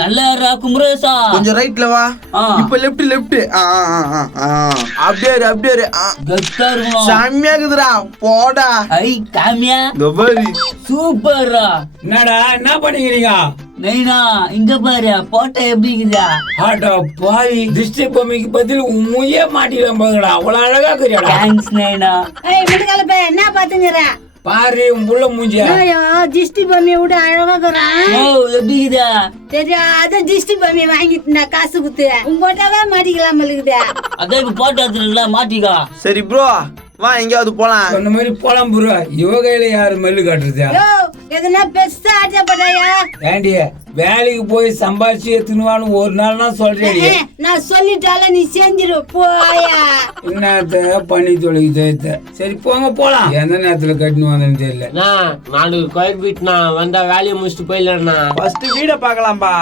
நல்லா குமரேசா கொஞ்சம் ரைட்ல வா. இப்ப லெஃப்ட். அப்படியே செம்மையா இருக்குதுடா. போடா. ஐ காமியா சூப்பர்ரா. என்னடா என்ன பண்ணிக்கிறீங்க? நைனா இங்க பாரு போட்டோ எப்படி இருக்குதா? ஆட்டோ பாய் திருஷ்டி பொம்மைக்கு பதில் உண்மையே மாட்டிக்கலாம் பாருடா. அவ்வளவு அழகா இருக்கிறியாடா. தேங்க்ஸ் நைனா. ஏய் முதுகலப்ப என்ன பாத்துங்கற? பாரு உன் புள்ள மூஞ்சியா. ஐயோ திஷ்டி பொம்மையை விட அழகா இருக்கறான். ஓ எப்படி இருக்குதா? தெரியாத திஷ்டி பொம்மையை வாங்கிட்டு காசு குத்து உன் போட்டாவே மாட்டிக்கலாம் இருக்குதா? அதே போட்டோ எடுத்துல மாட்டிக்கா. சரி ப்ரோ வா எங்கயாவது போலாம். அந்த மாதிரி போலாம் ப்ரோ. இவ கையில யாரு மல்லு காட்டுறதா? யோ எதனா பெருசா ஆட்டப்படாயா? ஏண்டி வேலைக்கு போய் சம்பாதிச்சு எடுத்துனுவான்னு ஒரு நாள் நான் சொல்றேன். நான் சொல்லிட்டால நீ செஞ்சிரு போயா. என்னத்த பண்ணி தொலைக்கு. சரி போங்க போலாம். எந்த நேரத்துல கட்டினு வந்தேன்னு தெரியல. நாலு கோயில் வீட்டுனா வந்தா வேலையை முடிச்சுட்டு போயிடலண்ணா. ஃபர்ஸ்ட் வீட பாக்கலாம்பா.